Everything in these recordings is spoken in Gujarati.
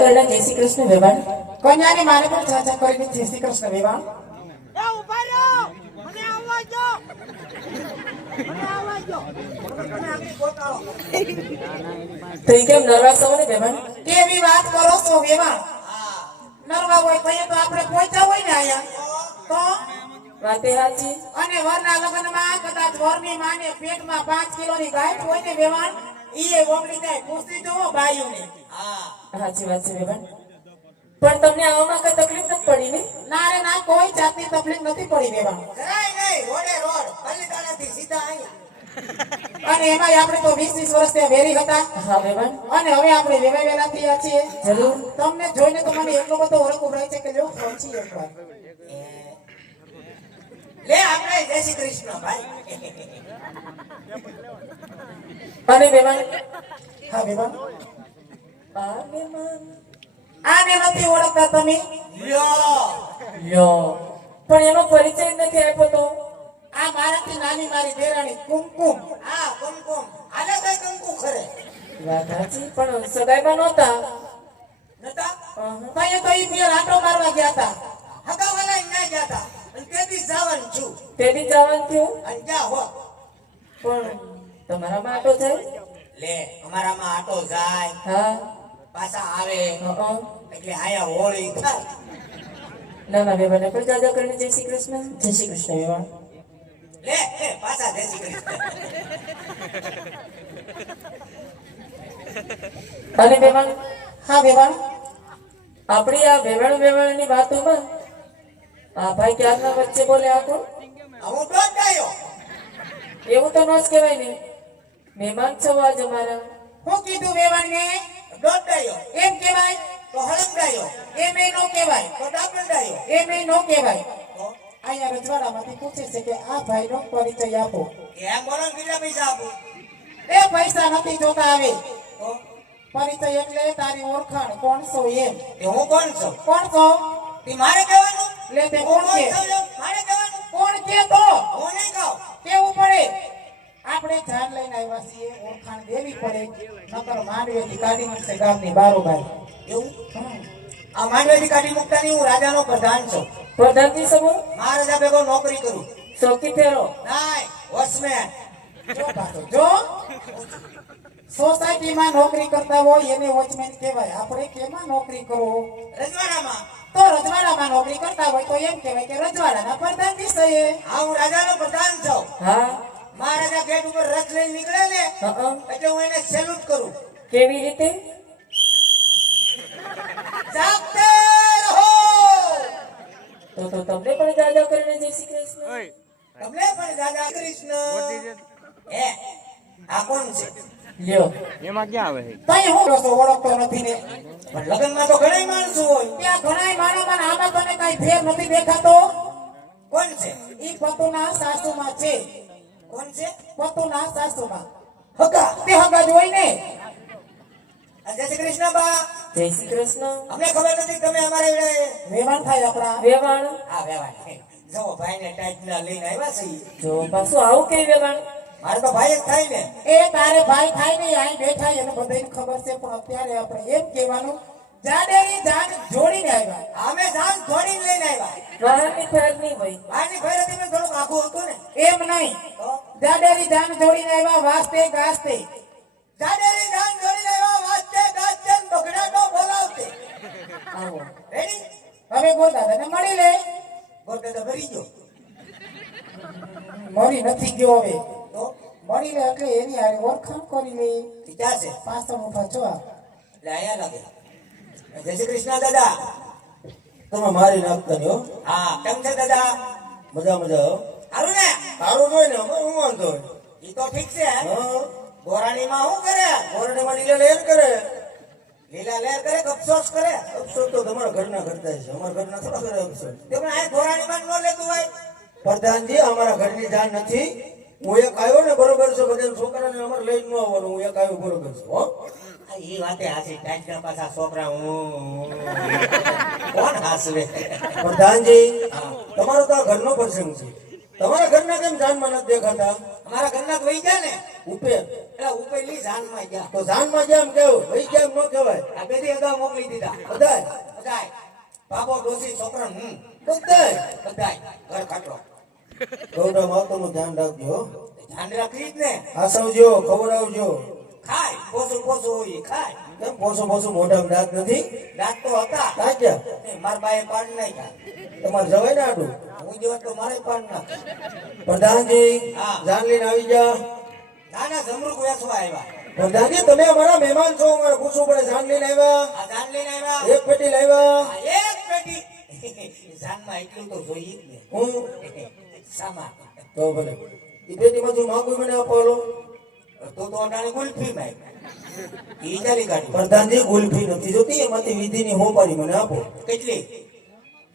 કરના જય શ્રી કૃષ્ણ વેવાણ. કન્યાની મારે પણ ચર્ચા કરીને જય શ્રી કૃષ્ણ વેવાણ? એ તો ઈ કેમ નરવા છો ને વેવાણ? કેવી વાત કરો છો વેવાણ? નરવા હોય તો તો આપણે પહોંચ્યા હોય ને અહીંયા. તો વાતે હાચી અને વરના લગ્નમાં કદાચ વરની માને પેટમાં પાંચ કિલોની ગાંઠ હોય ને વેવાણ ઈ એ ઓગળી જાય પૂછી જુઓ બાયુને. હાચી વાત છે બેન. પણ તમને આવવામાં કઈ તકલીફ નથી પડી ને? ના રે ના કોઈ જાતની તકલીફ નથી પડી બેવા. નહીં નહીં રોડે રોડ. પલ્લીતાણાથી સીધા અહીંયા. અને એમાંય આપણે તો વીસ વીસ વર્ષ ત્યાં વેરી હતા. હા અને હવે આપણે વેવાય વેલા થયા છીએ. જરૂર. તમને જોઈને તો મને એટલો બધો ઓળખ ઉભરાય છે કે જો પહોંચી એકવાર લે આપણે જય શ્રી કૃષ્ણ ભાઈ. અને વેવાણ હા વેવાણ આને નથી ઓળખતા તમે? લ્યો લ્યો પણ એનો પરિચય નથી આપ્યો તો? આ મારાથી નાની મારી દેરાણી કુમકુમ. હા કુમકુમ. આલે કઈ કંકુ ખરે? વાત પણ સગાઈમાં નહોતા. નતા અહં. તો ઈ પિયર આટો મારવા ગયા હતા. હગાવાલા ના જાતા અને તેથી જવાનું છું. તે બી જવાનું થયું? અને જા હો પણ તમારામાં આટો જાય લે અમારામાં આટો જાય. હા. પાછા આવે. એટલે આયા હોળી થાય. ના ના વેવાને પણ દાદા કરીને જય શ્રી કૃષ્ણ. જય શ્રી કૃષ્ણ વેવાણ લે લે પાછા જય શ્રી કૃષ્ણ. અને વેવાણ હા વેવાણ આપણી આ વેવાણ વેવાણની વાતોમાં આ ભાઈ ક્યારના વચ્ચે બોલે આ કોણ? હું દોડ ગયો. એવું તો ન જ કહેવાય ને. મહેમાન છો આજ અમારા. હું કીધું વેવાણ એમ કહેવાય તો હળંગ ગયો એમ એ નો કહેવાય તો ડાકણ ગયો એમ એ નો કહેવાય. અહીંયા રજવાડામાંથી પૂછે છે કે આ ભાઈનો પરિચય આપો. એમ બોલો કેટલા પૈસા આપું. એ પૈસા નથી જોતા આવે. પરિચય એટલે તારી ઓળખાણ કોણ છો એમ. એ હું કોણ છું? કોણ છો? તે મારે કહેવાનું? એટલે તે કોણ કે મારે કહેવાનું? કોણ કે તો? હું નહીં કહું. કેવું પડે? આપણે જાન લઈને આવ્યા છીએ ઓળખાણ દેવી પડે નકર માંડવેથી કાઢી મૂકશે ગામની બારોબાર એવું? આ માંડવેલી કાઢી મૂકતા હું રાજાનો પ્રધાન છું. પ્રધાનજી સભો મહારાજા ભેગો નોકરી કરું. ચોકી ફેરો. નાય વોચમેન. જો પાછો, જો. સોસાયટીમાં નોકરી કરતા હોય એને વોચમેન કહેવાય. આપણે કેમાં નોકરી કરો? રજવાડામાં. તો રજવાડામાં નોકરી કરતા હોય તો એમ કહેવાય કે રજવાડાના પ્રધાનજી છે હા હું રાજાનો પ્રધાન છું. હા. મહારાજા ગેટ ઉપર રથ લઈને નીકળે ને એટલે હું એને સેલ્યુટ કરું. કેવી રીતે? જાગતે રહો તો તો તમને પણ દાદા કરીને જય શ્રી કૃષ્ણ. તમને પણ દાદા કૃષ્ણ. એ આ કોણ છે? લ્યો. એમાં ક્યાં આવે તઈ હું રસ્તો ઓળખતો નથી ને. પણ લગ્નમાં તો ઘણા માણસો હોય. ત્યાં ઘણાય માનવમાં આમાં તને કઈ ફેર નથી દેખાતો. કોણ છે? ઈ પતુના સાસુમાં છે. કોણ છે પતુના સાસુમાં હગા તે હગા જોઈ ને જય શ્રી કૃષ્ણ બા. જય શ્રી કૃષ્ણ. અમને ખબર નથી તમે અમારે વેવાણ થાય આપણા. વેવાણ? આ વેવાણ જો ભાઈને ટાઈટ ના લઈને આવ્યા છે જો પાછું આવું કે વેવાણ? મારે તો ભાઈ જ થાય ને. એ તારે ભાઈ થાય ને અહીં બેઠા એને બધાને ખબર છે પણ અત્યારે આપણે એમ કહેવાનું જાડેરી જાન જોડીને આવ્યા. અમે જાન જોડીને લઈને આવ્યા. વાહનની ફેર નહીં ભાઈ બહારની હતી મેં થોડું આખું હતું ને. એમ નહીં. જાડેરી ધામ જોડીને આવ્યા વાસ્તે ગાસ્તે જાડેરી ધામ જોડીને આવ્યા વાસ્તે ગાસ્તે ને બગડાટો બોલાવતે આવો. રેડી હવે ગોદાદાને મળી લે. તો ભરી ગયો. મળી નથી ગયો હવે. તો મળી લે એટલે એની હારે ઓળખાણ કરી લે. ક્યાં છે. પાછળ ઊભા છો. એટલે અહીંયા લાગે જય શ્રી કૃષ્ણ દાદા. તમે મારી નાખતા હો. હા કેમ છે દાદા? મજા મજા હો સારું ને? સારું જોઈ ને અમારે હું વાંધો ઈ તો ઠીક છે. ગોરાણી માં શું કરે? માં લીલા લેર કરે. લીલા લેર કરે અફસોસ કરે? અફસોસ તો તમારા ઘરના કરતા છે. અમારા ઘરના થોડા કરે અફસોસ. તે પણ આ ગોરાણીમાં ન લેતું હોય? પ્રધાનજી અમારા ઘરની જાણ નથી. હું એક આવ્યો ને બરોબર છે બધા છોકરાને અમારે લઈ ન આવવાનું. હું એક આવ્યો બરોબર છે હો. એ વાતે હાસી ટાઈટના પાછા છોકરા હું કોણ હાસવે? પ્રધાનજી તમારો તો ઘરનો પ્રસંગ છે. તમારા ઘરના કેમ જાનમાં નથી દેખાતા? અમારા ઘરના તો વહી ગયા ને ઉપેર. એટલે ઉપેલી જાનમાં ગયા. તો જાનમાં જેમ કેવું? ભાઈ કેમ ન કહેવાય. આ બે અગાઉ મોકલી દીધા. બધાય? બધાય. બાબો ડોસી છોકરા હું. બધાય? બધાય. ઘર ખાટલો ગૌડા માતાનું ધ્યાન રાખજો. ધ્યાન રાખી જ ને. આસવજો ખવડાવજો. ખાય. પોસું પોસું હોય ખાય. કેમ પોસું પોસું મોઢામાં દાંત નથી? દાંત તો હતા. મારા માર બાએ પાડ નાખ્યા. તમારે જવાય ને આટલું હું જેવો તો મારે પ્રધાનજી હા. જાન લઈને આવી જા. ના ના જમરૂક વેચવા આવ્યા. પ્રધાનજી તમે અમારા મહેમાન છો અમારે પૂછવું પડે. જાન આવ્યા? આ જાન લઈને આવ્યા? એક પેટી લાવ્યા? એક પેટી. જાનમાં એટલું તો જોઈએ જ ને. હું? સામાન તો ભલે. એ પેટીમાંથી માગું મને આપો તો તો અટાણે ગુલ્ફી માં ઈ ગાડી. પ્રધાનજી ગુલ્ફી નથી જોતી. એમાંથી વિધિની હોમારી મને આપો. કેટલી?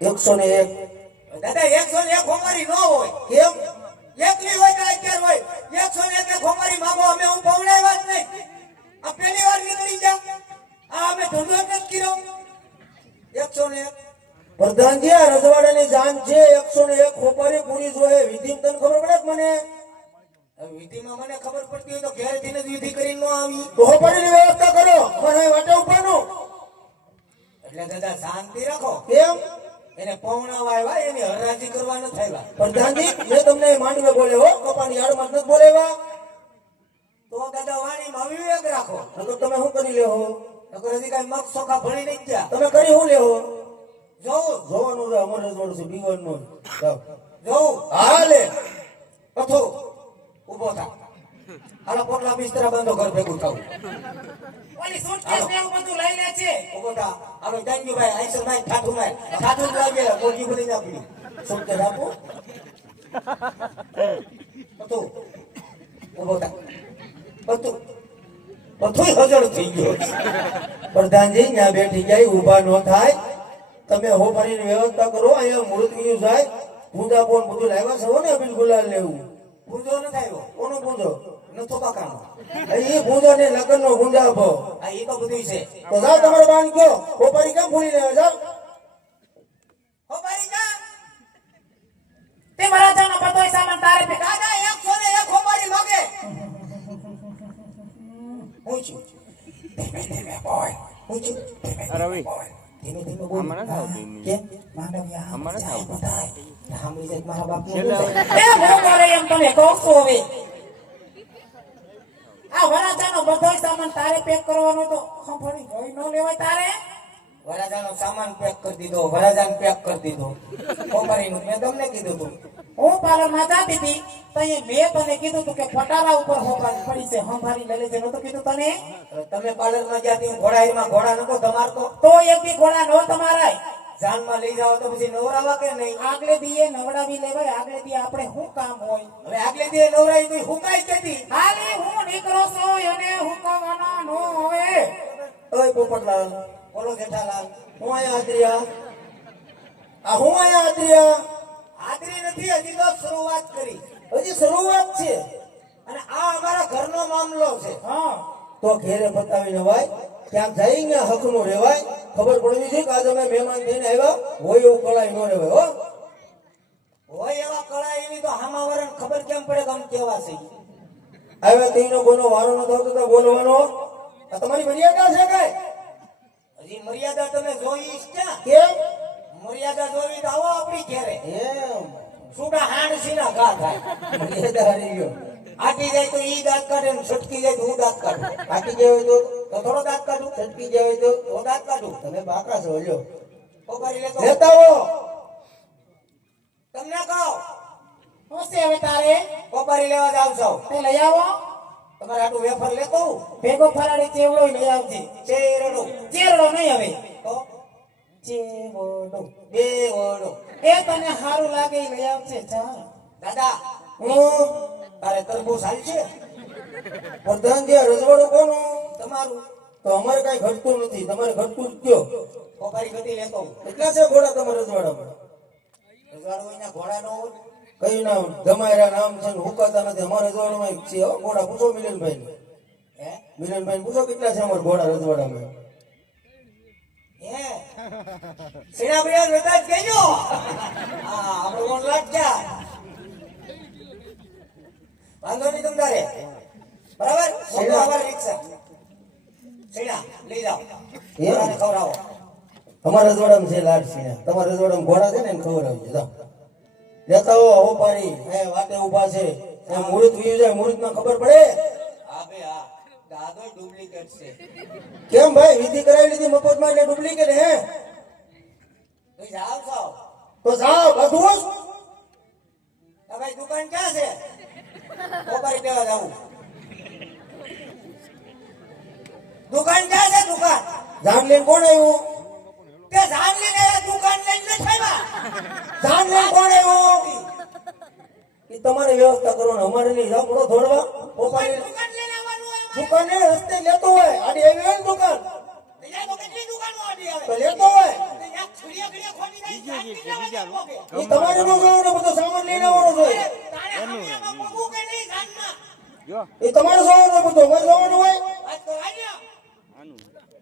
એકસો ને એક. દાદા એકસો ને એક હોમારી ન હોય. કેમ? એકલી હોય કે અગિયાર હોય. એકસો ને એક ખોમારી માગો, અમે હું પવડાવ્યા જ નહીં. આ પહેલી વાર નીકળી જા આ અમે ધંધો જ નથી કર્યો. એકસો ને એક. પ્રધાનજી આ રજવાડાની જાન છે એકસો ને એક ખોપારી પૂરી જોઈએ વિધિ તને ખબર પડે મને? વિધિમાં મને ખબર પડતી હોય તો ઘેરથી જ વિધિ કરીને ન આવી. હોમારીની વ્યવસ્થા કરો. મને વાટે ઉપરનું. એટલે દાદા, શાંતિ રાખો. કેમ? એને પવણાવા વાયવા એની હરાજી કરવા ન થાય પ્રધાનજી મેં તમને માંડવે બોલે હો કપાની યાર્ડમાં ન બોલેવા. તો દાદા વાણીમાં વિવેક રાખો. નકર તમે શું કરી લેહો નકર હજી કાઈ મગ સોખા ભણી નહીં ગયા. તમે કરી શું લેહો જોઉં. જોવાનું રે અમારે રજવાડું છે બીવાનું. જોઉં. હાલે. પથો. ઊભો થા. હાલો પોટલા બિસ્તરા બંધો ઘર ભેગું થાવ ઓલી suitcase ને એવું બધું લઈ લે છે. લાગે કોટી બની ના પડી શું કે રાખો પથો ઊભો થા પથો પથું હજળ થઈ ગયો પ્રધાનજી, ત્યાં બેઠી જાય, ઊભા ન થાય. તમે હોમારીની વ્યવસ્થા કરો, અહીંયા મૃત્યુ થાય પૂજા પોન બધું લાવ્યા છો ને બિલકુલ લેવું પૂજો ન થાય કોનો પૂજો નથો પાકાનો એ ગુંજો ને લગ્ન નો આ એ તો બધું છે. તો જાઓ તમારે બાન કયો હોમારી કેમ ભૂલી લેવા જાઓ. હો ભાઈ જા તે બધોય સામાન તારે ભેગા. દાદા એકસો ને એક હોમારી માગે. હું છું. ધીમે ધીમે બોલ હું છું. ધીમે અરે ભાઈ ધીમે એમ. તમે કહો છો હવે આ વરાજાનો બધોય સામાન તારે પેક કરવાનો તો ખંભળી જોઈ ન લેવાય તારે વરાજાનો સામાન પેક કરી દીધો વરાજાન પેક કરી દીધો. હોમારીનું મેં તમને કીધું હતું હું પાર્લરમાં જાતી હતી તો મેં તને કીધું હતું કે પટારા ઉપર હોપારી પડી છે હંભારી લઈ લેજે નતું કીધું તને તમે પાર્લરમાં જાતી હું ઘોડાઈમાં ઘોડા નતો તમારતો તો એક બી ઘોડા નો તમારાય. જાનમાં લઈ જાઓ તો પછી નવરાવા કે નહીં? આગલે દીએ નવડાવી લેવાય આગલે દીએ આપણે શું કામ હોય? હવે આગલે દીએ નવરાવી તો હુકાઈ કેતી હાલી હું નીકળો છું હું કવાનો નો હોય. ઓય પોપટલાલ. બોલો જેઠાલાલ હું અહીંયા આદરિયા આ? હું અહીંયા આદરિયા આદરી નથી હજી તો શરૂઆત કરી. હજી શરૂઆત છે. અને આ અમારા ઘરનો મામલો છે. હા. તો ઘેરે બતાવીને વાય ક્યાં જઈ ને હકનું રેવાય ખબર પડવી જોઈએ કે આજે અમે મહેમાન થઈને આવ્યા. હોય એવું કળાઈ ન રેવાય હો. હોય એવા કળા એની તો હામાવરણ ખબર કેમ પડે કે આમ કેવા છે? આવ્યા તેનો કોઈનો વારો ન થતો તો બોલવાનો આ તમારી મર્યાદા છે કઈ? હજી મર્યાદા તમે જોઈ જ કે મર્યાદા જોવી તો આવો આપણી ઘેરે. સુડા હાંડ સીના ઘા થાય. મર્યાદા હારી ગયો. આટી જાય તો ઈ દાંત કાઢે ને છટકી જાય તો હું દાંત કાઢું. આટી જાય તો તો થોડો દાંત કાઢું. છટકી જાય તો તો દાંત કાઢું. તમે બાકા છો લ્યો. પોકારી લેતો લેતા આવો તમને કહો. હું છે હવે તારે? પોકારી લેવા જાવ છો. તે લઈ આવો. તમારે આટલું વેફર લેતો હું ભેગો ફરાડી ચેવડો લઈ આવજે. ચેરડો ચેરડો નહીં હવે. તો? ચેવડો બે એ તને સારું લાગે લઈ આવજે, જા. દાદા, હું તારે તરબૂચ હાલશે પ્રધાનજી આ રજવાડું કોનું? તમારું. તો અમારે કઈ ઘટતું નથી. તમારે ઘટતું જ કયો? પોકારી ગતિ લેતો. કેટલા છે ઘોડા તમારા રજવાડામાં? રજવાડો એના ઘોડા નો હોય. કઈ નામ? જમાયરા નામ છે હુકાતા નથી. અમારે એક છે. ઘોડા પૂછો મિલનભાઈ ને મિલનભાઈ પૂછો કેટલા છે અમારા ઘોડા રજવાડામાં? બિયા લેતા જ ગયો હા આપણે કોણ લાગ વાંધો નહીં તમ બરાબર? મોકલો અમારી રિક્ષા. સૈડા લઈ જાઓ. એમ? ખવડાવો. અમારા રજવાડામાં છે લાડ છે તમારા રજવાડામાં ઘોડા છે ને એને આવી જાઓ. લેતા હો હો પારી. એ વાટે ઊભા છે. એ મુહૂર્ત વીયું જાય મુહૂર્તમાં ખબર પડે? હા બે હા દાદો ડુપ્લિકેટ છે. કેમ ભાઈ? વિધિ કરાવી લીધી મફતમાં એટલે ડુપ્લિકેટ હે? તો જાવ જાવ તો જાવ બધું તમારી દુકાન ક્યાં છે? ખોબારી પેવા જાવું દુકાન ક્યાં છે દુકાન? જાન લઈને કોણ આવ્યું? કે ધાન લઈને દુકાન લઈને નથી આવ્યા. જાન લઈને તમારે વ્યવસ્થા કરો ને અમારે નહીં. જાઓ બોલો દોડવા પોપાની દુકાન ને રસ્તે લેતો હોય. આડી આવી હોય દુકાન. તો કેટલી દુકાનો આડી આવે? તો લેતો હોય. તમારે નો જોવાનું બધો સામાન લઈને આવવાનો છે. તારે હમણાંમાં પોગવું કે નહીં જાનમાં? જો. એ તમારે જોવાનું બધું અમારે જોવાનું હોય.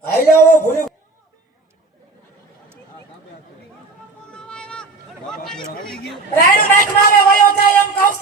આજ રાયણ બેંકમાં મેં વયો એમ કહું